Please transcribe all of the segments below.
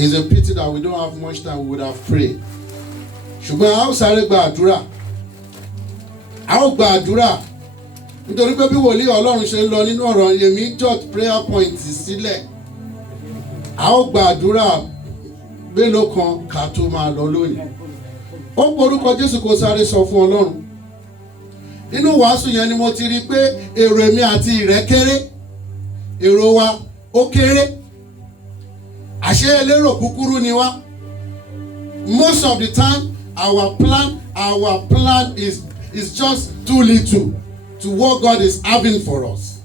It's a pity that we don't have much time. We would have prayed. Ṣùgbọ́n a ó sáré gba àdúrà. A ó gba àdúrà. Nítorí pé bí wòlíì Ọlọ́run ṣe ń lọ nínú ọ̀rọ̀ yèmí jot prayer point sílẹ̀. A ó gba àdúrà mélòó kan ká tó máa lọ lónìí. Ó porúkọ Jésù kó sáré sọ fún Ọlọ́run. Nínú wàásù yẹn ni mo ti rí pé èrò èmi àti ìrẹ́ kéré. Èrò wa ó kéré. Àṣé elérò kúkúrú ni wá. Most of the time our plan is just too little to what God is having for us.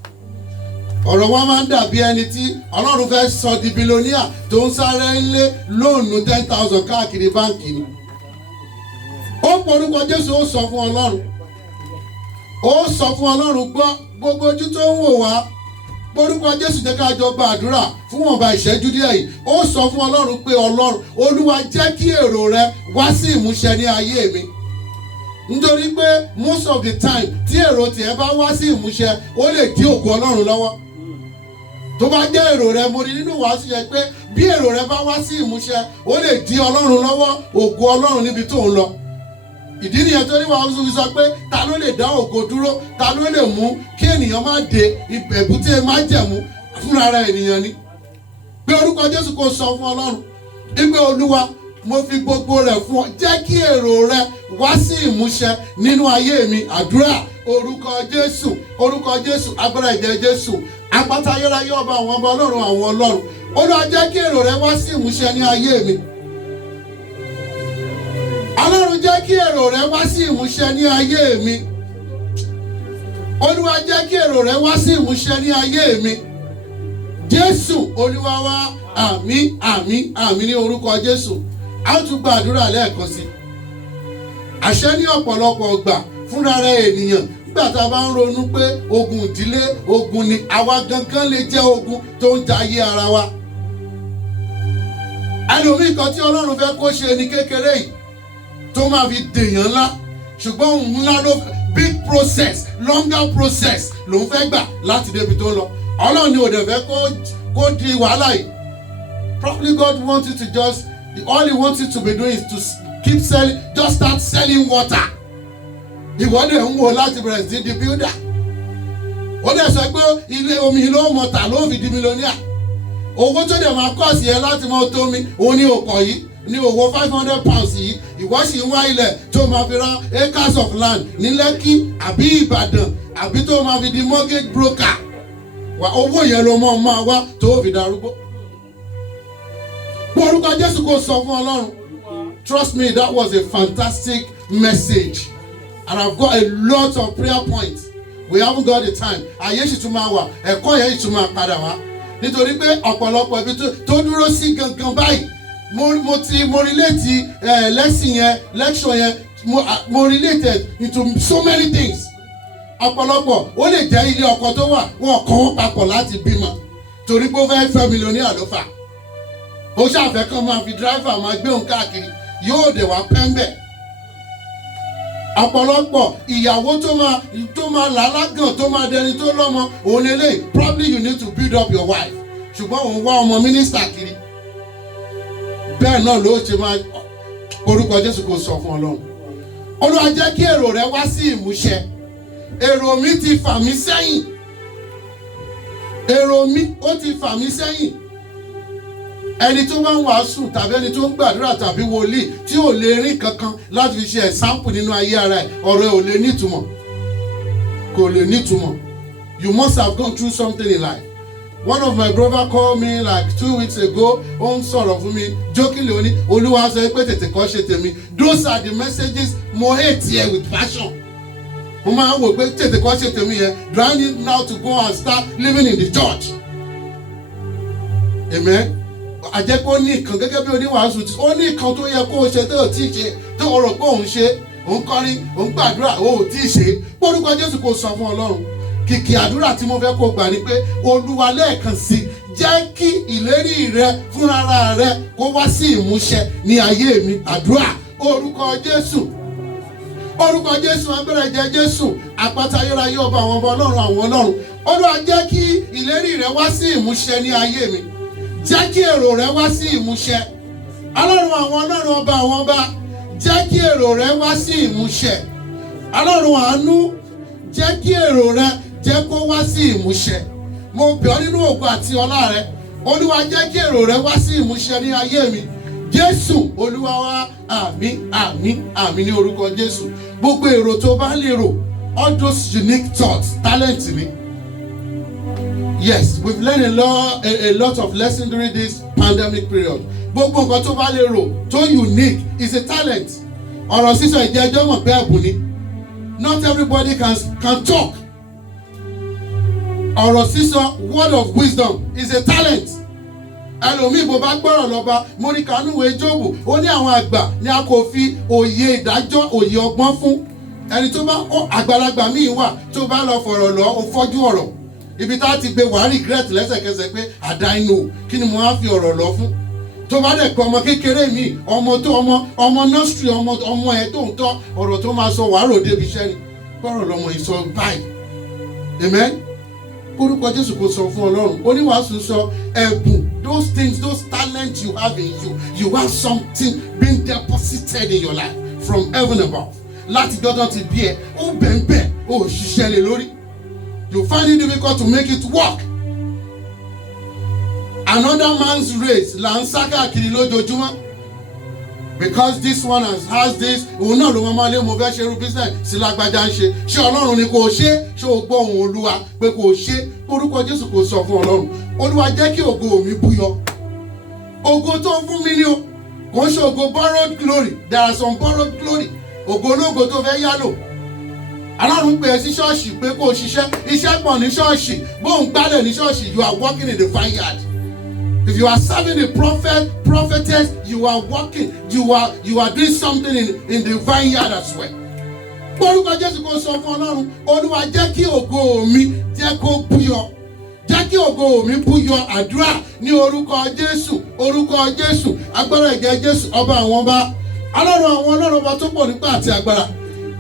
Ọ̀rọ̀ wa máa ń dàbí ẹni tí Ọlọ́run fẹ́ sọ di billionaire tó ń sáré ńlé lóònù 10,000 káàkiri báńkì ni. Ó porúkọ Jésù ó sọ fún Ọlọ́run. Ó sọ fún Ọlọ́run gbogbo ojú tó ń wò wá. Porúkọ Jésù jẹ́ ká jọ gba àdúrà fún wọ̀nba ìṣẹ́jú díẹ̀ yìí. Ó sọ fún Ọlọ́run pé Ọlọ́run Olúwa jẹ́ kí èrò rẹ wá sí ìmúṣẹ ní ayé mi. Nítorí pé most of the time tí èrò tiẹ̀ bá wá sí ìmúṣẹ ó lè dí ògo Ọlọ́run lọ́wọ́. Tó bá jẹ́ èrò rẹ mo rí nínú wàásù yẹn pé bí èrò rẹ bá wá sí ìmúṣẹ ó lè dí Ọlọ́run lọ́wọ́ ògo Ọlọ́run níbi tó ń lọ. Ìdí nìyẹn tó ní wàásù sọ pé ta ló lè dá ògo dúró, ta ló lè mú kí ènìyàn má dé èbúté májẹ̀mú fúnra rẹ̀ ènìyàn ni. Pé orúkọ Jésù kò sọ fún Ọlọ́run ìgbé Olúwa mo fi gbogbo rẹ̀ fún ọ jẹ́ kí èrò rẹ wá sí ìmúṣẹ nínú ayé mi. Àdúrà orúkọ Jésù agbára ẹ̀jẹ̀ Jésù àpáta ayérayé ọba àwọn ọba Ọlọ́run àwọn Ọlọ́run. Olúwa jẹ́ kí èrò rẹ wá sí ìmúṣẹ ní ayé mi. Ọlọ́run jẹ́ kí èrò rẹ wá sí ìmúṣẹ ní ayé mi. Olúwa jẹ́ kí èrò rẹ wá sí ìmúṣẹ ní ayé mi. Jésù Olúwa wa àmín àmín àmín ní orúkọ Jésù. A ó tún gba àdúrà lẹ́ẹ̀kan sí. Àṣẹ ní ọ̀pọ̀lọpọ̀ ọgbà fúnra rẹ̀ ènìyàn nígbà tá a bá ń ronú pé ogun ìdílé ogun ni àwa gangan lè jẹ́ ogun tó ń ja ayé ara wa. Ẹlòmíì kan tí Ọlọ́run fẹ́ kó ṣe ní kékeré yìí tó máa fi dèèyàn ńlá ṣùgbọ́n òun ńlá ló big process longer process lòun fẹ́ gbà láti débi tó lọ. Ọlọ́run ni ò dẹ̀ fẹ́ kó di wàhálà yìí. Probably God wants you to just all he wants you to be doing is to keep selling, just start selling water. Ìwọ́dẹ̀ ń wo láti bẹ̀rẹ̀ sí di builder. Ó dẹ̀ sọ pé ilé omi ló mọ̀ tà ló fi di millionaire. Owó tó dẹ̀ máa kọ́ sí ẹ láti mọ tó mi òun ní òkò yìí ní owó £500 yìí ìwọ sì ń wá ilẹ̀ tó máa fi ra acres of land ní Lẹ́kì àbí Ìbàdàn àbí tó máa fi di mortgage broker. Owó yẹn ló máa wá tó fi darúgbó. Orúkọ Jésù kò sọ fún Ọlọ́run. Trust me, that was a fantastic message and I've got a lot of prayer points. We haven't got the time. Ayé sì tún máa wà, ẹ̀kọ́ yẹn sì tún máa padà wá. Nítorí pé ọ̀pọ̀lọpọ̀ ibi tó dúró sí gangan báyìí. Mo relate lesson yẹn, lecture yẹn, mo related into so many things. Ọ̀pọ̀lọpọ̀ ó lè jẹ́ ilé ọkọ tó wà, wọn kọ́ wọn papọ̀ láti bímọ. Torí pé ó fẹ́ millionaire ló fà. Ó ṣàfẹ́ kan máa fi driver máa gbé òun káàkiri yóò dẹ̀ wá pẹ́ńbẹ̀. Ọ̀pọ̀lọpọ̀ ìyàwó tó máa làlágàn tó máa dẹni tó lọ́mọ òun lélẹ̀ probably you need to build up your wife ṣùgbọ́n òun wá ọmọ mínísítà kiri. Bẹ́ẹ̀ náà ló ṣe máa orúkọ Jésù kò sọ fún Ọlọ́run. Olúwa jẹ́ kí èrò rẹ wá sí ìmúṣẹ. Èrò mi ti fà mí sẹ́yìn. Èrò mi ó ti fà mí sẹ́yìn. Ẹni tó bá ń wàásù tàbí ẹni tó ń gbàdúrà tàbí wòlíì tí ò lè rí kankan láti fi ṣe ẹ̀sáǹpù nínú ayé ara ẹ̀ ọ̀rọ̀ ẹ̀ ò lè nítumọ̀. Kò lè nítumọ̀. You must have gone through something in life. One of my brother called me like 2 weeks ago. Ó ń sọ̀rọ̀ fún mi jokingly ó ní Olúwa sọ pé tètè kọ́ ṣe tèmi. Those are the messages mo hate here with passion. Mo máa ń wò pé tètè kọ́ ṣe tèmi yẹn. Do I need now to go and start living in the church? Amen. Àjẹ́ kó ní nǹkan gẹ́gẹ́ bí oníwàásù ó ní nǹkan tó yẹ kó o ṣe tó o tí ì ṣe tó o rò pé òun ṣe òun kọrin òun gbàdúrà o ò tí ì ṣe. Orúkọ Jésù kò sọ fún Ọlọ́run. Kìkì àdúrà tí mo fẹ́ kó gbà ni pé Olúwa lẹ́ẹ̀kan sí jẹ́ kí ìlérí rẹ fúnra rẹ kó wá sí ìmúṣẹ ní ayé mi. Àdúrà orúkọ Jésù. Orúkọ Jésù agbára ẹ̀jẹ̀ Jésù àpáta ayérayé ọba àwọn ọba Ọlọ́run àwọn Ọlọ́run. Olúwa jẹ́ kí ìlérí rẹ wá sí ìmúṣẹ ní ayé mi. jẹ́ kí èrò rẹ wá sí ìmúṣẹ. Ọlọ́run àwọn ọlọ́run ọba àwọn ọba, jẹ́ kí èrò rẹ wá sí ìmúṣẹ. Ọlọ́run àánú, jẹ́ kí èrò rẹ jẹ́ kó wá sí ìmúṣẹ. Mo bẹ̀ ọ́ nínú ògo àti ọlá rẹ, Olúwa jẹ́ kí èrò rẹ wá sí ìmúṣẹ ní ayé mi. Jésù Olúwa wa, àmín àmín àmín ní orúkọ Jésù. Gbogbo èrò tó bá lè rò, all those unique thoughts, talent ni. Yes, we've learned a lot of lessons during this pandemic period. Gbogbo nǹkan tó bá lè rò tó unique is a talent. Ọ̀rọ̀ sísọ ìjẹ́jọ́ mọ̀ pé ẹ̀bùn ni. Not everybody can talk. Ọ̀rọ̀ sísọ, word of wisdom is a talent. Ẹlòmíì bó bá gbọ́rọ̀ lọ́ba, Móníkà núwèé Jóòbù, ó ní àwọn àgbà ni a kò fi òye ìdájọ́, òye ọgbọ́n fún. Ẹni tó bá àgbàlagbà míì wà tó bá lọ fọ̀rọ̀ lọ, ó fọ́jú ọ̀rọ̀. Ibi tá a ti gbé wàá regret lẹ́sẹ̀kẹsẹ̀ pé àdáinú kí ni mo á fi ọ̀rọ̀ lọ fún. Tó bá dẹ̀ kọ́ ọmọ kékeré mi, ọmọ nursery, ọmọ ẹ̀ tó ń tọ́ ọ̀rọ̀ tó máa sọ wàá rò débi iṣẹ́ ni. Gbọ́rọ̀ lọmọ ìsọ báyìí. Amen. Orúkọ Jésù kò sọ fún Ọlọ́run. Oníwàásù sọ ẹ̀bùn, those things, those talents you have in you have something being deposited in your life from heaven above. Láti dọ́dọ̀ ti bí ẹ, ó bẹ̀ẹ̀bẹ̀, ó ṣiṣẹ́ lé lórí. You find it difficult to make it work. Another man's race là ń sá káàkiri lójoojúmọ́. Because this one has this, òun náà ló máa lé mo fẹ́ ṣe irú business sí lágbájá ń ṣe. Ṣé Ọlọ́run ni kò ṣe? Ṣé o gbọ́ ohùn Olúwa pé kò ṣe? Orúkọ Jésù kò sọ fún Ọlọ́run. Olúwa jẹ́ kí ògo mi búyọ. Ògo tó fún mi ni o. Kò ń ṣe ògo borrowed glory. There are some borrowed glory. Ògo ológo tó fẹ́ yálò. Ọlọ́run pè é sí ṣọ́ọ̀ṣì pé kó o ṣiṣẹ́. Iṣẹ́ pọ̀ ní ṣọ́ọ̀ṣì. Bó ń gbálẹ̀ ní ṣọ́ọ̀ṣì, you are working in the vineyard. If you are serving the prophet, prophetess, you are working. You are doing something in the vineyard as well. Orúkọ Jésù kò sọ fún Ọlọ́run, Olúwa jẹ́ kí ògo mi jẹ́ kó búyọ. Jẹ́ kí ògo mi búyọ. Àdúrà ní orúkọ Jésù, orúkọ Jésù, agbára ẹ̀jẹ̀ Jésù, ọba àwọn ọba. Ọlọ́run àwọn ọlọ́run ọba tó pọ̀ nípa àti agbára.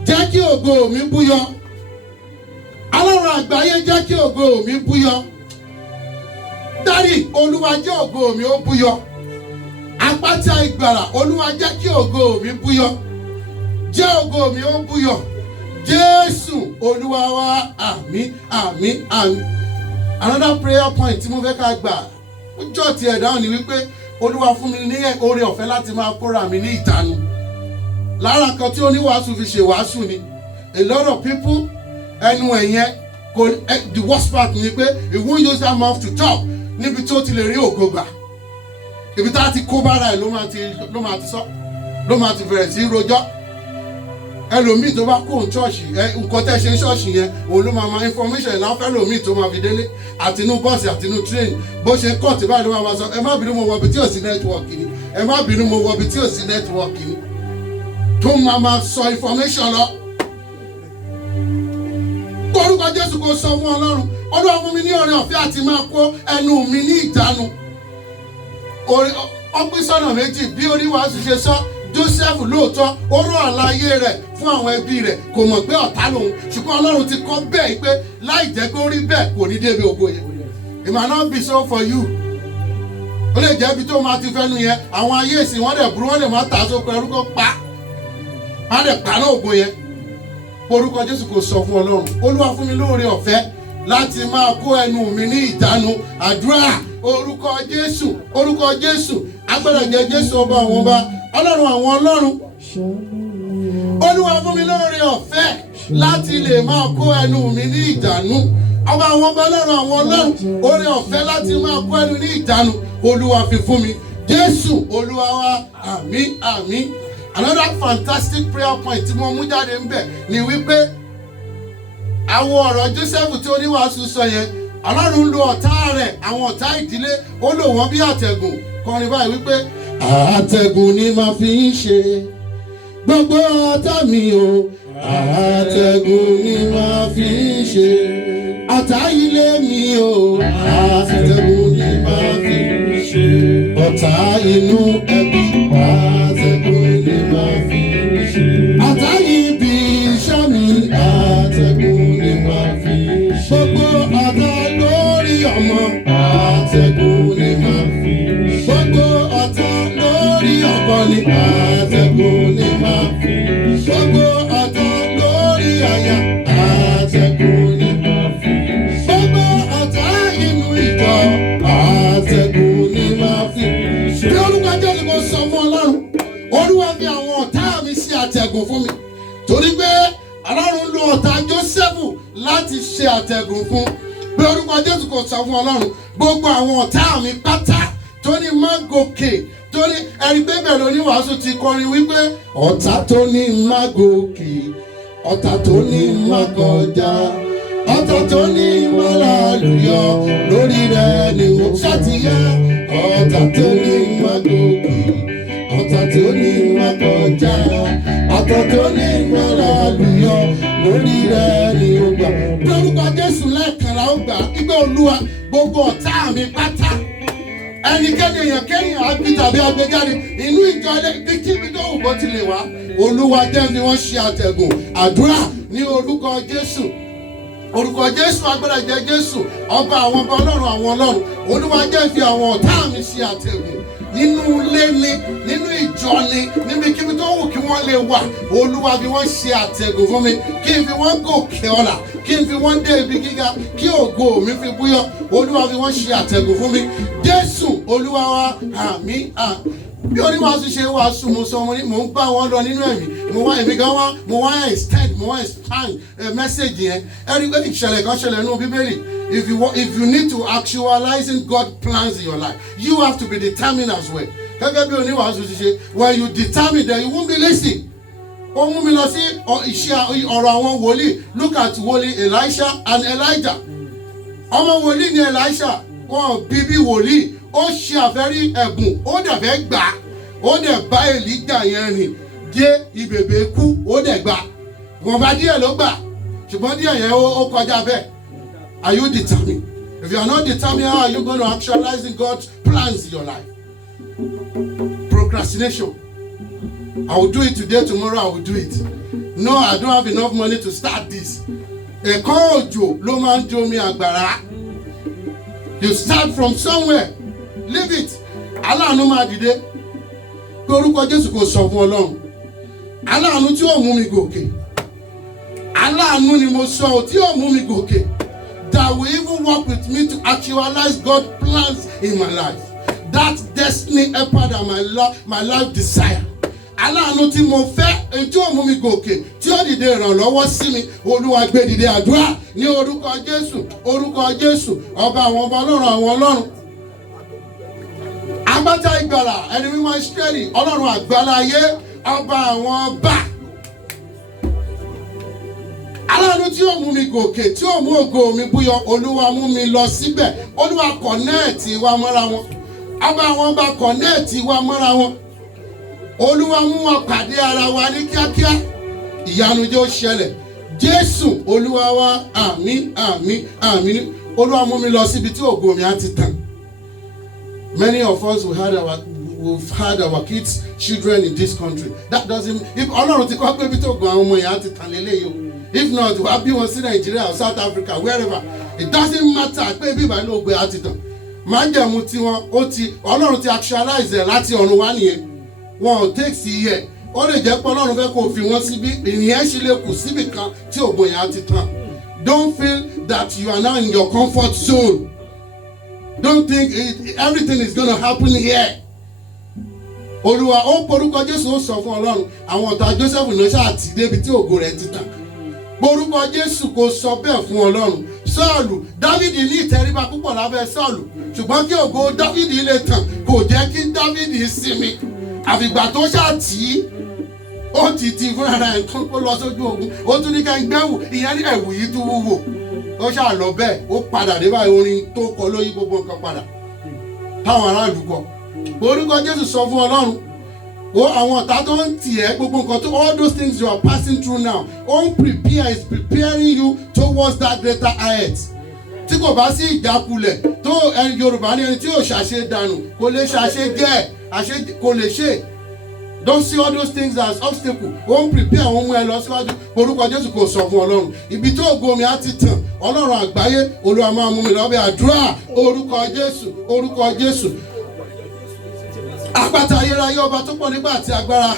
Jẹ́ kí ògo mi búyọ. Ọlọ́run àgbáyé jẹ́ kí ògo mi búyọ. Dárí, Olúwa jẹ́ ògo mi ó búyọ. Àpáta ìgbàlà, Olúwa jẹ́ kí ògo mi búyọ. Jẹ́ ògo mi ó búyọ. Jésù Olúwa wa, àmín àmín àmín. Another prayer point tí mo fẹ́ ká gbà, ọjọ́ ti ẹ̀dá ni wípé Olúwa fún mi ní oore ọ̀fẹ́ láti máa kóra mi ní ìjánu. Lára kan tí oníwàásù fi ṣe wàásù ni. A lot of people ẹnu ẹ̀yẹn the worst part ni pé he won't use that mouth to talk. Níbi tí ó ti lè rí ògo gbà. Ibi tá a ti kó bára ẹ̀ ló máa ti sọ. Ló máa ti bẹ̀rẹ̀ sí rojọ́. Ẹlòmíì tó bá kó ṣọ́ọ̀ṣì, nǹkan tẹ́ ṣe ń ṣọ́ọ̀ṣì yẹn, òun ló máa information ìlànà fẹ́ lòmíì tó máa fi délé. Àtinú bọ́ọ̀sì àtinú train. Bó ṣe kọ́ tí báyìí ló máa sọ, ẹ má bínú mo wọ ibi tí ò sí network ni. Ẹ má bínú mo wọ ibi tí ò sí network ni. Tó máa sọ information lọ. Orúkọ Jésù kò sọ fún Ọlọ́run. Olúwa fún mi ní oore ọ̀fẹ́ àti máa kó ẹnu mi ní ìjánu. Ọpín sọ́nà méjì bí oníwàásù ṣe sọ. Joseph lóòótọ́ ó rán àlàyé rẹ̀ fún àwọn ẹbí rẹ̀, kò mọ̀ pé ọ̀tá lòun, ṣùgbọ́n Ọlọ́run ti kọ́ bẹ́ẹ̀ pé láì jẹ́ kó rí bẹ́ẹ̀ kò ní débi ògo yẹn. It might not be so for you. Ó lè jẹ́ ibi tó máa ti fẹ́nu yẹn, àwọn ayé ìsìn wọ́n dẹ̀ burú, wọ́n lè má ta sóko ẹrú kó pa. Wọ́n dẹ̀ pa náà ògo yẹn. Orúkọ Jésù kò sọ fún Ọlọ́run. Olúwa fún mi lóore ọ̀fẹ́ láti máa kó ẹnu mi ní ìjánu. Àdúrà orúkọ Jésù, orúkọ Jésù, agbára ẹ̀jẹ̀ Jésù ọba àwọn ọba, Ọlọ́run àwọn ọlọ́run. Olúwa fún mi lóore ọ̀fẹ́ láti lè máa kó ẹnu mi ní ìjánu. Ọba àwọn ọba, Ọlọ́run àwọn ọlọ́run, oore ọ̀fẹ́ láti máa kó ẹnu ní ìjánu. Olúwa fi fún mi. Jésù Olúwa wa, àmín àmín. Another fantastic prayer point tí mo mú jáde ń bẹ̀ ni wípé àwọn ọ̀rọ̀ Joseph tí oníwàásù sọ yẹn, Ọlọ́run lo ọ̀tá rẹ̀, àwọn ọ̀tá ìdílé, ó lò wọ́n bí àtẹ̀gùn. Kọrin báyìí wípé àtẹ̀gùn ni màá fi ń ṣe gbogbo ọ̀tá mi o, àtẹ̀gùn ni màá fi ń ṣe ọ̀tá ilé mi o, àtẹ̀gùn ni màá fi ń ṣe ọ̀tá inú ẹbí, àtẹ̀gùn ni màá fi ń ṣe ọ̀tá ibi iṣẹ́ mi, àtẹ̀gùn ni màá fi ń ṣe gbogbo ọ̀tá lórí ọmọ, àtẹ̀gùn ni màá fi ń ṣe. àtẹ̀gùn ni máa fi. Gbogbo ọ̀tá lórí àyà, àtẹ̀gùn ni máa fi. Gbogbo ọ̀tá inú ìjọ, àtẹ̀gùn ni máa fi. Bí orúkọ Jésù kò sọ fún Ọlọ́run, Olúwa fi àwọn ọ̀tá mi sí àtẹ̀gùn fún mi. Torí pé Ọlọ́run lo ọ̀tá Jósẹ́fù láti ṣe àtẹ̀gùn fún. Bí orúkọ Jésù kò sọ fún Ọlọ́run, gbogbo àwọn ọ̀tá mi pátá tó ní má gòkè, tó ní ẹni pé bẹ̀rẹ̀ oníwàásù ti kọrin wípé ọ̀tá tó ní má gòkè, ọ̀tá tó ní má kọjá, ọ̀tá tó ní má lálùyọ, lórí rẹ̀ ni mo ṣàtìyẹ. Ọ̀tá tó ní má gòkè, ọ̀tá tó ní má kọjá, ọ̀tá tó ní má lálùyọ, lórí rẹ̀ ni ó gbà. Lórúkọ Jésù lẹ́ẹ̀kan la ó gbà. Ìgbà Olúwa, gbogbo ọ̀tá mi pátá, ẹnikẹ́ni èèyàn kẹ́yìn àgbì tàbí agbéjáde inú ìjọ ilé kíbi tó wù bó ti lè wá, Olúwa jẹ́ ni wọ́n ṣe àtẹ̀gùn. Àdúrà ní orúkọ Jésù. Orúkọ Jésù, agbára jẹ́ Jésù, ọba àwọn ọba, Ọlọ́run àwọn ọlọ́run. Olúwa jẹ́ fi àwọn ọ̀tá mi ṣe àtẹ̀gùn. Nínú ilé ni, nínú ìjọ ni, níbikíbi tó wù kí wọ́n lè wà, Olúwa fi wọ́n ṣe àtẹ̀gùn fún mi. Kí n fi wọ́n gòkè ọ̀la, kí n fi wọ́n dé ibi gíga, kí ògo mi fi búyọ́. Olúwa fi wọ́n ṣe àtẹ̀gùn fún mi. Jésù Olúwa wa, àmín. Bí oníwàásù ṣe wàásù, mo sọ wọn ní mò ń bá wọn lọ nínú ẹ̀mí. Èmi gan wá, mo wá expand message yẹn. Ẹni pé ìṣẹ̀lẹ̀ kan ṣẹlẹ̀ nínú Bíbélì. If you need to actualizing God's plans in your life, you have to be determined as well. Gẹ́gẹ́ bí oníwàásù ti ṣe, when you determine, then you won't be lazy. Ó mú mi lọ sí iṣẹ́ ọ̀rọ̀ àwọn wòlíì. Look at wòlíì Elisha and Elijah. Ọmọ wòlíì ni Elisha, wọn bí bí wòlíì. Ó ṣe àfẹ́rí ẹ̀bùn, ó dẹ̀ fẹ́ gbà, ó dẹ̀ bá Èlíjà yẹn rìn dé ibèbè kú, ó dẹ̀ gbà. Wọ́n bá díẹ̀ ló gbà, ṣùgbọ́n díẹ̀ yẹn ó kọjá bẹ́ẹ̀. Are you determined? If you are not determined, how are you going to actualize God's plans in your life? Procrastination. I will do it today, tomorrow I will do it. No, I don't have enough money to start this. Ẹ̀kọ́ òjò ló máa ń jó mi àgbàrá. You start from somewhere. Leave it. Aláàánú máa dìde. Pé orúkọ Jésù kò sọ fún Ọlọ́run. Aláàánú tí ó mú mi gòkè. Aláàánú ni mo sọ tí ó mú mi gòkè. That will even work with me to actualize God's plans in my life. That destiny helper that my life desire. Aláàánú tí mo fẹ́, tí ó mú mi gòkè, tí ó dìde ìrànlọ́wọ́ sí mi. Olúwa gbé dìde àdúrà ní orúkọ Jésù, orúkọ Jésù, ọba àwọn ọba, Ọlọ́run àwọn ọlọ́run. Àgbàtà ìgbàlà, ẹni mímọ́ Ísírẹ́lì, Ọlọ́run àgbàlá ayé, ọba àwọn ọba. Aláàánú tí ó mú mi gòkè, tí ó mú ògo mi búyọ, Olúwa mú mi lọ síbẹ̀. Olúwa kọ̀nẹ́ẹ̀tì wa mọ́ra wọn. Ọba àwọn ọba kọ̀nẹ́ẹ̀tì wa mọ́ra wọn. Olúwa mú wa pàdé ara wa ní kíákíá. Ìyanu jẹ́ ó ṣẹlẹ̀. Jésù Olúwa wa, àmín, àmín, àmín. Olúwa mú mi lọ síbi tí ògo mi á ti tàn. Many of us we've had our kids, children in this country. That doesn't, if Ọlọ́run ti kọ́ pé bí tó gan àwọn ọmọ yẹn á ti tàn lélẹ́yìí o. If not, wàá bí wọn sí Nigeria or South Africa, wherever. It doesn't matter pé bí ìbànú ògbé á ti tàn. Májẹ̀mú tiwọn, Ọlọ́run ti actualize ẹ̀ láti ọ̀run wá nìyẹn. Wọn ò take sí yẹ. Ó lè jẹ́ pé Ọlọ́run fẹ́ kó fi wọ́n síbí, ìyẹn ṣe lè kù síbì kan tí ògbó yẹn á ti tàn. Don't feel that you are now in your comfort zone. Don't think everything is going to happen here. Olúwa ó porúkọ Jésù ó sọ fún Ọlọ́run, àwọn ọ̀tá Joseph náà ṣáà ti débi tí ògo rẹ̀ ti tàn. Porúkọ Jésù kò sọ bẹ́ẹ̀ fún Ọlọ́run. Sọ́ọ̀lù, Dávìdì ní ìtẹríba púpọ̀ lábẹ́ Sọ́ọ̀lù, ṣùgbọ́n kí ògo Dávìdì lè tàn kò jẹ́ kí Dávìdì sinmi. Àfìgbà tó ṣáà tì í, ó ti fúnra rẹ̀ kó lọ sójú ogun. Ó tún ní ká ń gbẹ́wù, ìyẹn ní ẹ̀wù yìí tún wúwo. Ó ṣáà lọ bẹ́ẹ̀, ó padà dé báyìí orin tó kọ lóyún gbogbo nǹkan padà. Táwọn aráàlú kọ. Orúkọ Jésù sọ fún Ọlọ́run. Ó àwọn ọ̀tá tó ń tì ẹ́ gbogbo nǹkan tó, all those things you are passing through now, ó ń prepare, is preparing you towards that greater height. Tí kò bá sí ìjákulẹ̀ tó ẹni Yorùbá ní ẹni tí yóò ṣàṣe dànù kò lè ṣàṣe gẹ̀, kò lè ṣe. Don't see all those things as obstacle. Ó ń prepare àwọn ọmọ ẹ lọ síwájú. Orúkọ Jésù kò sọ fún Ọlọ́run. Ibi tó ògo mi á ti tàn, Ọlọ́run àgbáyé, Olúwa máa mú mi lọ bẹ̀ àdúrà. Orúkọ Jésù, orúkọ Jésù. Àpáta ayérayé ọba tó pọ̀ nígbà àti agbára.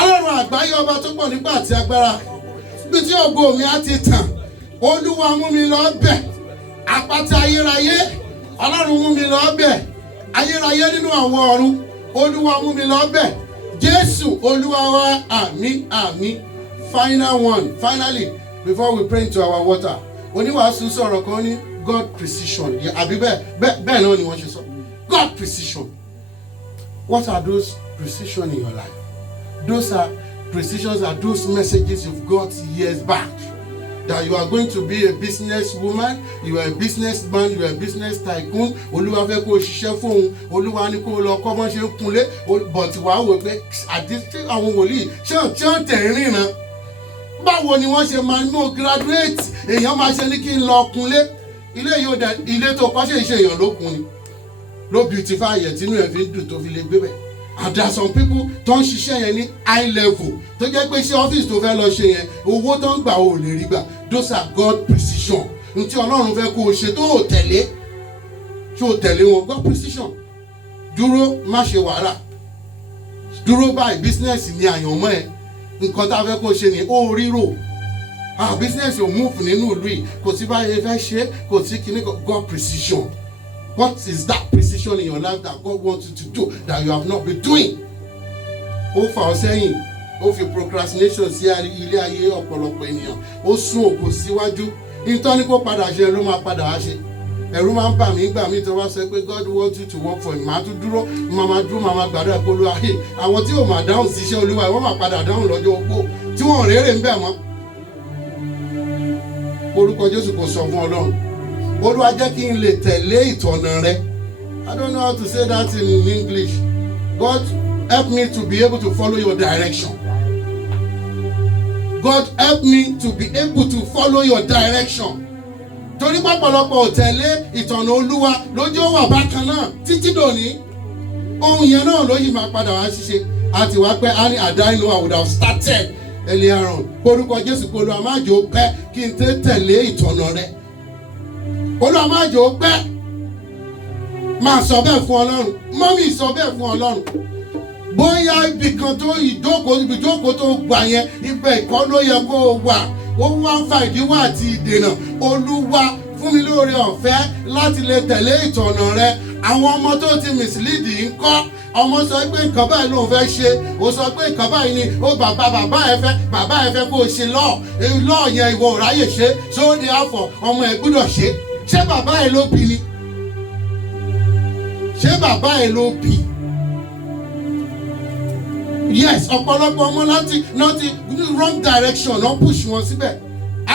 Ọlọ́run àgbáyé ọba tó pọ̀ nígbà àti agbára. Bí tí ògo mi á ti tàn, Olúwa mú mi lọ bẹ̀. Àpáta ayérayé, Ọlọ́run mú mi lọ bẹ̀. Ayérayé nínú àwọn ọ̀run, Olúwa mú mi lọ bẹ̀. Jésù Olúwa wa, àmín àmín. Final one, finally, before we pray into our water. Oníwàásù sọ̀rọ̀ kan ní God precision. Àbí bẹ́ẹ̀ náà ni wọ́n ṣe sọ. God precision. What are those precision in your life? Those are precisions are those messages you've got years back. That you are going to be a business woman, you are a businessman, you are a business tycoon. Olúwa fẹ́ kó o ṣiṣẹ́ fún òun. Olúwa ní kó o lọ kọ́ bọ́n ṣe ń kunlé. But wàá wò pé àdìsí àwọn wòlíì ṣé wọ́n tẹ̀ ń ríran. Báwo ni wọ́n ṣe máa no graduate? Èèyàn máa ṣe ní kí n lọ kunlé. Ilé tó kọ́ ṣe èèyàn ló kun ni. Ló beautify yẹ̀ tínú ẹ̀ fi ń dùn tó fi lè gbé bẹ̀. And there are some people tó ń ṣiṣẹ́ yẹn ní high level tó jẹ́ pé ṣé ọ́fíìsì tó fẹ́ lọ ṣe yẹn owó tó ń gbà ò lè rí gbà. Those are God precision. N tí Ọlọ́run fẹ́ kó o ṣe tó o tẹ̀lé ṣé o tẹ̀lé wọn. God precision. Dúró má ṣe wàhálà. Dúró báyìí business ni àyànmọ́ ẹ̀. Nǹkan tá a fẹ́ kó o ṣe ni ó ríro. Business ò move nínú ìlú yìí kò sí báyìí fẹ́ ṣe kò sí kíní God precision. What is that precision in your life that God wants you to do that you have not been doing? Ó fà ọ́ sẹ́yìn, ó fi procrastination sí ilé ayé ọ̀pọ̀lọpọ̀ ènìyàn, ó sún ògo síwájú. Nítorí kó padà ṣe ló máa padà wá ṣe. Ẹ̀rù máa ń bà mí gbà mí tó bá sọ pé God wants you to work for him. Màá tún dúró, màá gbàdúrà pé Olúwa, àwọn tí ò máa dáhùn sí iṣẹ́ Olúwa, wọ́n máa padà dáhùn lọ́jọ́ ogbó tí wọ́n rérè ń bẹ̀ mọ́. Orúkọ Jésù kò sọ fún Ọlọ́run. Olúwa jẹ́ kí n lè tẹ̀lé ìtọ̀nà rẹ. I don't know how to say that in English. God help me to be able to follow your direction. God help me to be able to follow your direction. Torí pọ̀pọ̀lọpọ̀ ò tẹ̀lé ìtọ̀nà Olúwa lójú wà bákan náà títí dòní. Ohun yẹn náà ló yìí máa padà wá ṣiṣẹ́. Àti wá pé a ní àdá inú I would have started earlier on. Orúkọ Jésù kò lu àmájò pẹ́ kí n tẹ̀lé ìtọ̀nà rẹ. Olúwa má jẹ́ ó pẹ́. Máa sọ bẹ́ẹ̀ fún Ọlọ́run. Mọ́mí sọ bẹ́ẹ̀ fún Ọlọ́run. Bóyá ibì kan tó ìjókòó tó gbà yẹn ibẹ̀ ìkọ́ ló yẹ kó o wà. Ó wá ń fa ìdíwọ́ àti ìdènà. Olúwa fún mi lóore ọ̀fẹ́ láti lè tẹ̀lé ìtọ̀nà rẹ. Àwọn ọmọ tó ti mislead ń kọ́. Ọmọ sọ pé nǹkan báyìí ló ń fẹ́ ṣe. Ó sọ pé nǹkan báyìí ni ó bàbá ẹ fẹ́ kó o ṣe lọ́ọ̀ yẹn ìwọ ò ráyè ṣe. So therefore ọmọ ẹ gbọ́dọ̀ ṣe. Ṣé bàbá ẹ ló bí ni? Ṣé bàbá ẹ ló bí? Yes, ọ̀pọ̀lọpọ̀ ọmọ láti wrong direction náà push wọn síbẹ̀.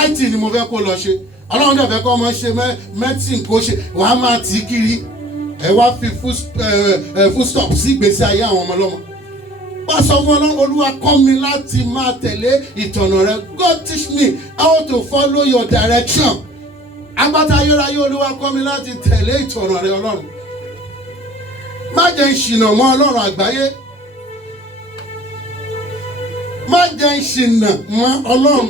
IT ni mo fẹ́ kó lọ ṣe. Ọlọ́run dẹ̀ fẹ́ kó ọmọ ṣe medicine kó ṣe. Wàá máa tì í kiri. Ẹ wá fi full stop sí ìgbésí ayé àwọn ọmọ ọlọ́mọ. Wá sọ fún Ọlọ́run, Olúwa kọ́ mi láti máa tẹ̀lé ìtọ̀nà rẹ. God teach me how to follow your direction. Àpáta ayérayé Olúwa kọ́ mi láti tẹ̀lé ìtọ̀nà rẹ Ọlọ́run. Má jẹ́ ìṣìnà mọ́ Ọlọ́run àgbáyé. Má jẹ́ ìṣìnà mọ́ Ọlọ́run.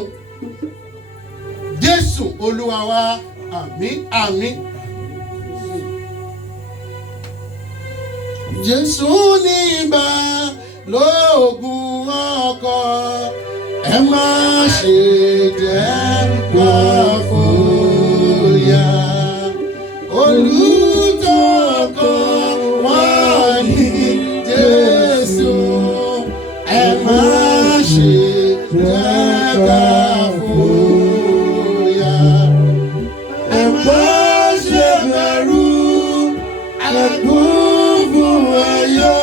Jésù Olúwa wa, àmín àmín. Jésù ní ìbálòpọ̀ ọkọ, ẹ má ṣe jẹ́ ká fòyà. Olùtọ́kọ̀ wá ní Jésù, ẹ má ṣe jẹ́ ká fòyà. Ẹ má ṣe bẹ̀rù àgbọ̀ngbò ayọ̀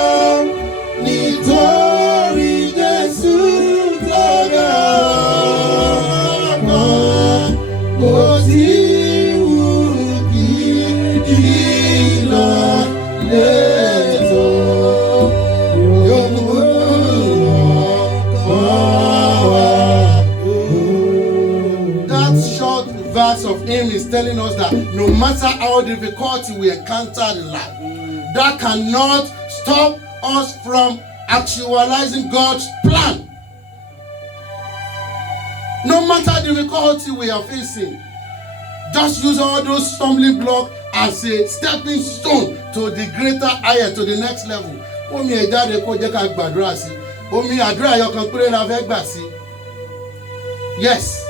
nítorí Jésù tó ga ọ̀kan. Kò sí of him is telling us that no matter how difficult we encounter in life, that cannot stop us from actualizing God's plan. No matter the difficulty we are facing, just use all those stumbling blocks as a stepping stone to the greater higher, to the next level. Omi ẹ̀ jáde kó jẹ́ ká gbàdúrà sí. Omi àdúrà ẹyọkan péré la fẹ́ gbà sí. Yes.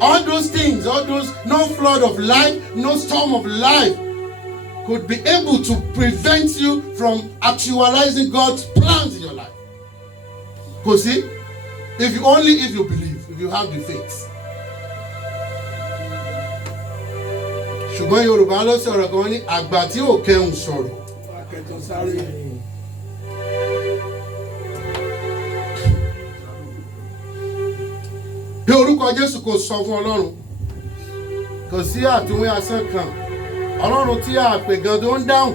All those things, all those, no flood of life, no storm of life could be able to prevent you from actualizing God's plans in your life. Because see, if you believe, if you have the faith. Ṣùgbọ́n Yorùbá ló sọ̀rọ̀ kan ní àgbà tí ò kẹun sọ̀rọ̀. Bí orúkọ Jésù kò sọ fún Ọlọ́run, kò sí àtúnwé asán kan. Ọlọ́run tí a pè gan tó ń dáhùn,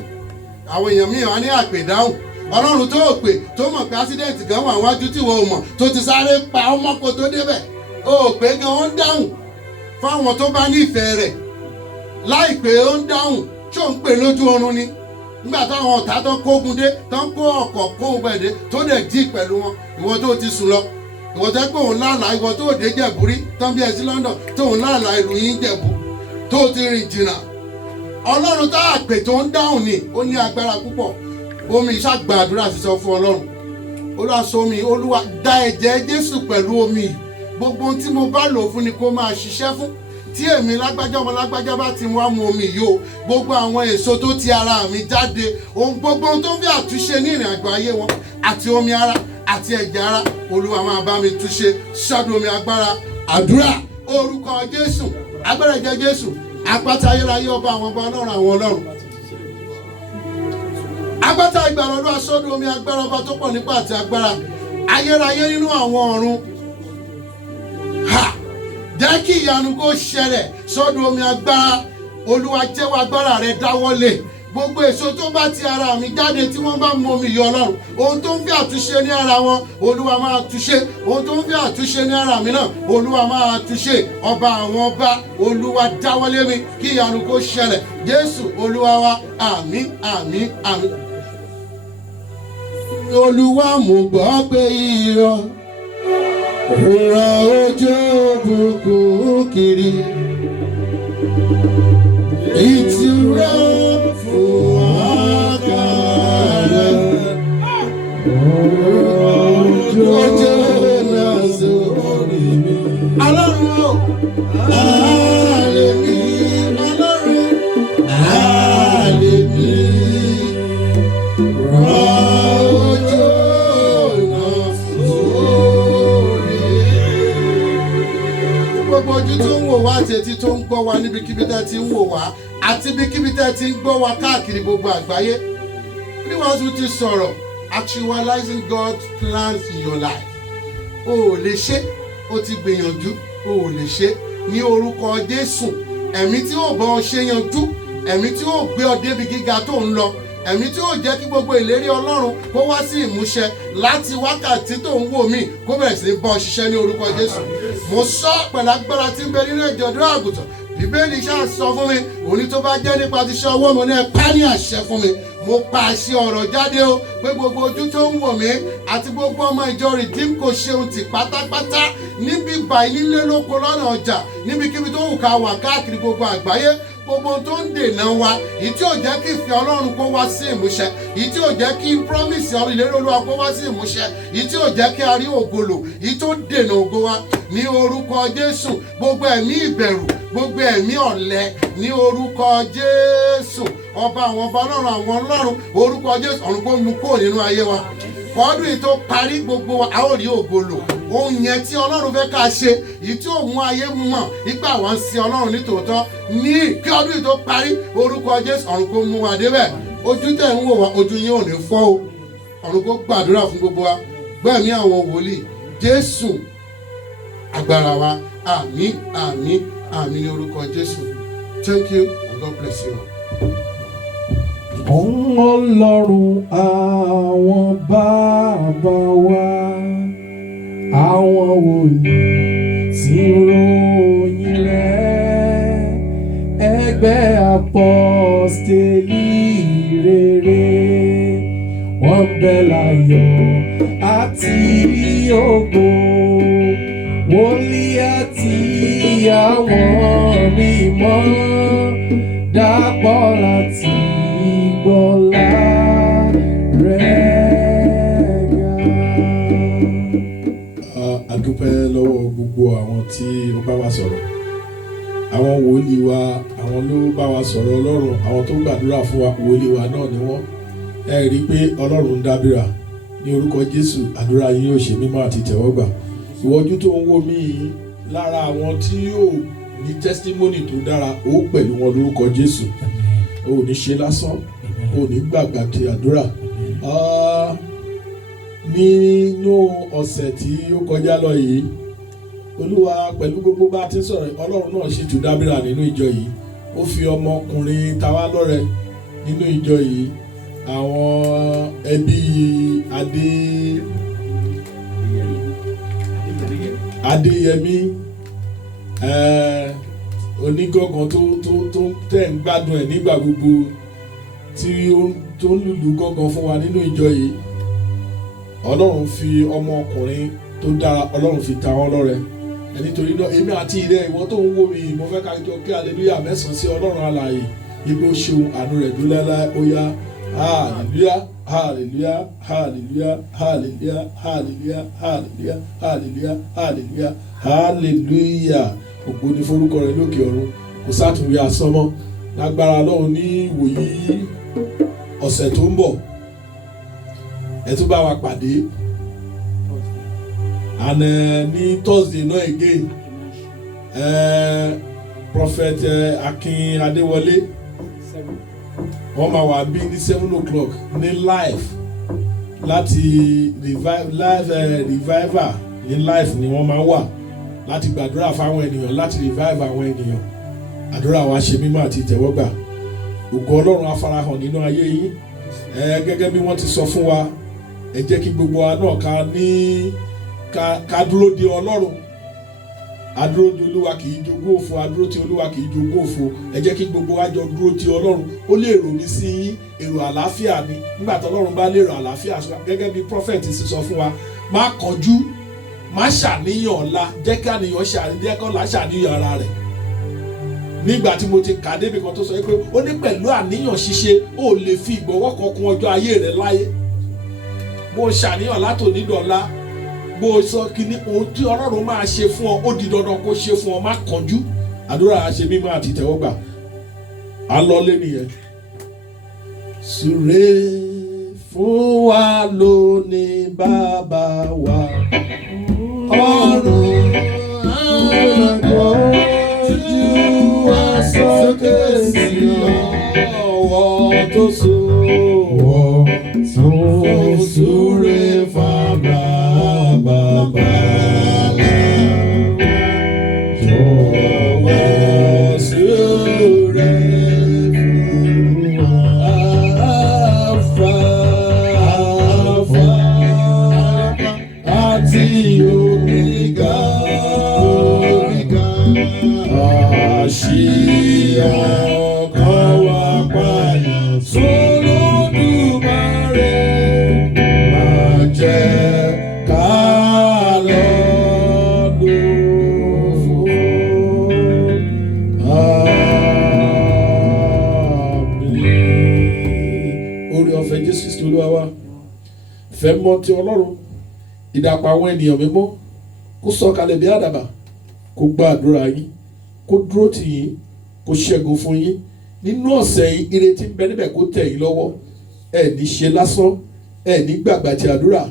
àwọn èèyàn míì wá ní àpè dáhùn. Ọlọ́run tó pè tó mọ̀ pé accident gan wà wájú tí wọ́n mọ̀ tó ti sáré pa ọmọ kó tó débẹ̀. Ó pè gan ó ń dáhùn fáwọn tó bá nífẹ̀ẹ́ rẹ̀. Láìpẹ́ ó ń dáhùn tí ó ń pè lójú oorun ni. Nígbà táwọn ọ̀tá tó kógun dé tó ń kó ọkọ̀ kó gbẹ̀dẹ̀ tó dẹ̀ dí pẹ̀lú wọn, ìwọ tó ti sùn lọ. Ìwọ tẹ́ pé òun lálàá, ìwọ tó dé Jẹ̀bú rí tán bí ẹ sí London tó òun lálàá ìlú yín Jẹ̀bú tó ti rìn jìnnà. Ọlọ́run tá a pè tó ń dáhùn ni ó ní agbára púpọ̀. Omi ìṣàgbàdúrà sísọ fún Ọlọ́run. Olúwa sọ omi, Olúwa dá ẹ̀jẹ̀ Jésù pẹ̀lú omi. Gbogbo ohun tí mo bá lò fún ni kó máa ṣiṣẹ́ fún. Tí èmi lágbájá ọmọ lágbájá bá ti wá mu omi yìí o, gbogbo àwọn èso tó ti ara mi jáde, ohun gbogbo tó ń bí àtúnṣe ní ìrìn àjò ayé wọn àti omi ara àti ẹ̀jẹ̀ ara, Olúwa máa bá mi túnṣe ṣáàdùn omi agbára. Àdúrà orúkọ Jésù, agbára ẹ̀jẹ̀ Jésù, àpáta ayérayé ọba àwọn ọba Ọlọ́run àwọn Ọlọ́run. Àpáta ìgbàlà Olúwa sọ́dọ̀ omi agbára ọba tó pọ̀ nípa àti agbára ayérayé nínú àwọn ọ̀run. Jẹ́ kí ìyanu kó ṣẹlẹ̀ sọ́dọ̀ omi agbára. Olúwa jẹ́wọ́ agbára rẹ̀ dáwọ́lé. Gbogbo èso tó bá ti ara mi jáde tí wọ́n bá mu omi yọ Ọlọ́run. Ohun tó ń fi àtúnṣe ní ara wọn, Olúwa máa túnṣe. Ohun tó ń fi àtúnṣe ní ara mi náà, Olúwa máa túnṣe. Ọba àwọn ọba, Olúwa dáwọ́lé mi kí ìyanu kó ṣẹlẹ̀. Jésù Olúwa wa, àmín, àmín, àmín. Olúwa mo gbọ́ pé irọ́ rọ̀ ojú òbùkún kiri. Ìtura fún àkàrà ojú náà sórí mi. Ọlọ́run o, àlè mi, Ọlọ́run, àlè mi, rọ̀ ojú náà sórí mi. Gbogbo ojú tó ń wò wá àti etí tó ń gbọ́ wa níbikíbi tẹ́ ti ń wò wá àti ibikíbi tẹ́ ti ń gbọ́ wa káàkiri gbogbo àgbáyé. Bí wọ́n tún ti sọ̀rọ̀, actualizing God's plans in your life. O ò lè ṣe, o ti gbìyànjú, o ò lè ṣe. Ní orúkọ Jésù, ẹ̀mí tí ó bọ́ ọ ṣe yanjú, ẹ̀mí tí ó gbé ọ débi gíga tó ń lọ, ẹ̀mí tí ó jẹ́ kí gbogbo ìlérí Ọlọ́run kó wá sí ìmúṣẹ láti wákàtí tó ń wò mí kó bẹ̀rẹ̀ sí bọ́ ọ ṣiṣẹ́ ní orúkọ Jésù. Mo sọ pẹ̀lú agbára tí ń bẹ nínú ìjọ ọdún àgùntàn. Bíbélì ṣáà sọ fún mi, òní tó bá jẹ́ nípa ti ṣe ọwọ́ mi ní ẹ̀pá ní àṣẹ fún mi. Mo pa àṣẹ ọ̀rọ̀ jáde o pé gbogbo ojú tó ń wò mí àti gbogbo ọmọ ìjọ Redeem kò ṣeun tì pátápátá níbi báyìí nílé lóko lọ́nà ọjà níbikíbi tó wù ká wà káàkiri gbogbo àgbáyé. Gbogbo tó ń dènà wa, èyí tí ò jẹ́ kí ìfẹ́ Ọlọ́run kó wá sí ìmúṣẹ, èyí tí ò jẹ́ kí promise ìlérí Olúwa kó wá sí ìmúṣẹ, èyí tí ò jẹ́ kí a rí ògo lò, èyí tó dènà ògo wa ní orúkọ Jésù. Gbogbo ẹ̀mí ìbẹ̀rù, gbogbo ẹ̀mí ọ̀lẹ ní orúkọ Jésù. Ọba àwọn ọba Ọlọ́run àwọn Ọlọ́run, orúkọ Jésù, ọ̀run kó mú kúrò nínú ayé wa. Kọ́dún yìí tó parí gbogbo wa, a ó rí ògo lò. Ohun yẹn tí Ọlọ́run fẹ́ ká ṣe, èyí tí ò mú ayé mọ̀ nígbà wá ń sin Ọlọ́run ní tòótọ́, ní kí ọdún yìí tó parí, orúkọ Jésù, ọ̀run kó mú wa débẹ̀. Ojú tẹ̀ ń wò wá, ojú yín ò ní fọ́ o. Ọ̀run kó gbàdúrà fún gbogbo wa. Gbẹ̀mí àwọn wòlíì, Jésù agbára wa, àmín, àmín, àmín ní orúkọ Jésù. Thank you and God bless you. Ọlọ́run àwọn bàbá wa, àwọn wòlíì tí ròyìn rẹ̀, ẹgbẹ́ apọ́stélì rere, wọ́n bẹ láyọ̀ àti ògo, wòlíì àti àwọn mímọ́ dàpọ̀ rẹ̀ ga. A dúpẹ́ lọ́wọ́ gbogbo àwọn tí ó bá wa sọ̀rọ̀, àwọn wòlíì wa, àwọn ló bá wa sọ̀rọ̀ Ọlọ́run, àwọn tó gbàdúrà fún wa wòlíì wa náà ni wọ́n. Ẹ rí i pé Ọlọ́run ń dábìrà ní orúkọ Jésù. Àdúrà yín yóò ṣe mímọ́ àti tẹ̀wọ́gbà. Ìwọ́jú tó ń wò mí yìí, lára àwọn tí yóò ní testimony tó dára ó pẹ̀lú wọn lórúkọ Jésù. O ò ní ṣe lásán, o ò ní gbàgbà ti àdúrà. Nínú ọ̀sẹ̀ tí ó kọjá lọ yìí, Olúwa pẹ̀lú gbogbo bá ti sọ̀rọ̀, Ọlọ́run náà sì tún dábìrà nínú ìjọ yìí. Ó fi ọmọkùnrin ta wá lọ́rẹ nínú ìjọ yìí. Àwọn ẹbí Adéyẹmí onígangan tó tẹ̀ ń gbádùn ẹ̀ nígbà gbogbo, tí ó ń lùlù gangan fún wa nínú ìjọ yìí. Ọlọ́run fi ọmọkùnrin tó dára, Ọlọ́run fi ta wọ́n lọ́rẹ. Nítorí náà èmi àti ìrẹ́ ìwọ tó ń wò mí, mo fẹ́ ká jọ kí hallelujah mẹ́sàn-án sí Ọlọ́run alààyè. Ibi ó ṣeun, àánú rẹ̀ dúró láéláé. Ó yá hallelujah, hallelujah, hallelujah, hallelujah, hallelujah, hallelujah, hallelujah, hallelujah, hallelujah. Ògo ni forúkọ rẹ̀ lókè ọ̀run. Kò sátúnwé asán mọ́. Lágbára Ọlọ́run ní ìwòyí ọ̀sẹ̀ tó ń bọ̀, ẹ tún bá wa pàdé. And ní Thursday náà again, Prophet Akin Adéwọlé wọ́n máa wà bí ní 7 o'clock ní live láti revival ní live ni wọ́n máa wà láti gbàdúrà fáwọn ènìyàn, láti revive àwọn ènìyàn. Àdúrà wa ṣe mímọ́ àti ìtẹ́wọ́gbà. Ògo Ọlọ́run á farahàn nínú ayé yín. Gẹ́gẹ́ bí wọ́n ti sọ fún wa, ẹ jẹ́ kí gbogbo wa náà ká dúró de Ọlọ́run. Adúró ti Olúwa kì í jogún òfo, adúró ti Olúwa kì í jogún òfo. Ẹ jẹ́ kí gbogbo wa jọ dúró ti Ọlọ́run. Ó lè rò mí sí yín, èrò àlàáfíà ni. Nígbà tí Ọlọ́run bá lè rò àlàáfíà, gẹ́gẹ́ bí prophet ti sọ fún wa, má kánjú, má ṣàníyàn ọ̀la, jẹ́ kí àníyàn ṣàníyàn ara rẹ̀. Nígbà tí mo ti kà débi kan tó sọ pé ó ní pẹ̀lú àníyàn ṣíṣe ó lè fi ìgbọ̀wọ́ kan kún ọjọ́ ayé rẹ̀ láyé. Mo ṣàníyàn látòní dọ̀la, bó sọ kíní ohun tí Ọlọ́run máa ṣe fún ọ, ó di dandan kó ṣe fún ọ, má kánjú. Àdúrà ṣe mímọ́ àti ìtẹ́wọ́gbà. À ń lọ lé nìyẹn. Súré fún wa lónìí bàbá wa, ọ̀run àgbọ̀ ojú wa sókè sí ọwọ́ tó so súré fàgbà bàbá jọ̀wọ́ súré fún Alfa àti Omega, àṣìyà kan wà pààyàn s'Olódùmarè. Má jẹ́ ká lọ lófo. Àmín. Oore ọ̀fẹ́ Jésù Kristi Olúwa wa, ìfẹ́ mọ́ ti Ọlọ́run, ìdàpọ̀ àwọn ènìyàn mímọ́ kó sọ̀kalẹ̀ bí àdàbà, kó gba àdúrà yín, kó dúró tì yín, kó ṣẹ́gun fún yín. Nínú ọ̀sẹ̀ yìí, ìrètí ń bẹ níbẹ̀ kó tẹ̀ yín lọ́wọ́. Ẹ ní ṣe lásán, ẹ ní gbàgbà ti àdúrà,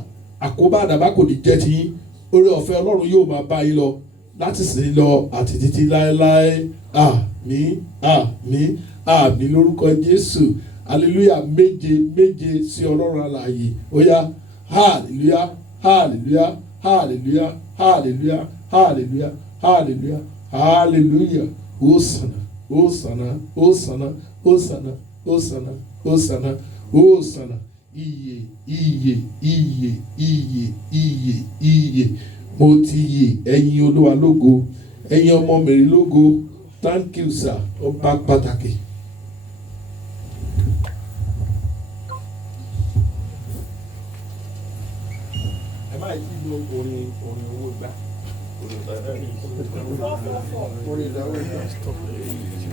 àkóbá àdàbà kò ní jẹ́ ti yín. Oore ọ̀fẹ́ Ọlọ́run yóò máa bá yín lọ láti sìn lọ àti títí láéláé. Àmín, àmín, àmín lórúkọ Jésù. Hallelujah méje méje sí Ọlọ́run alààyè. Ó yá hallelujah, hallelujah, hallelujah, hallelujah, hallelujah, hallelujah, hallelujah. Hosanna, Hosanna, Hosanna, Hosanna, Hosanna, Hosanna, Hosanna. Iye, iye, iye, iye, iye, iye. Mo ti yè, ẹ̀yin Olúwa lógo, ẹ̀yin ọmọ Mary lógo. Thank you sir. Ọba pàtàkì. Ẹ máa yí lo orin owó gbà. Orin ìdáwó ìgbà.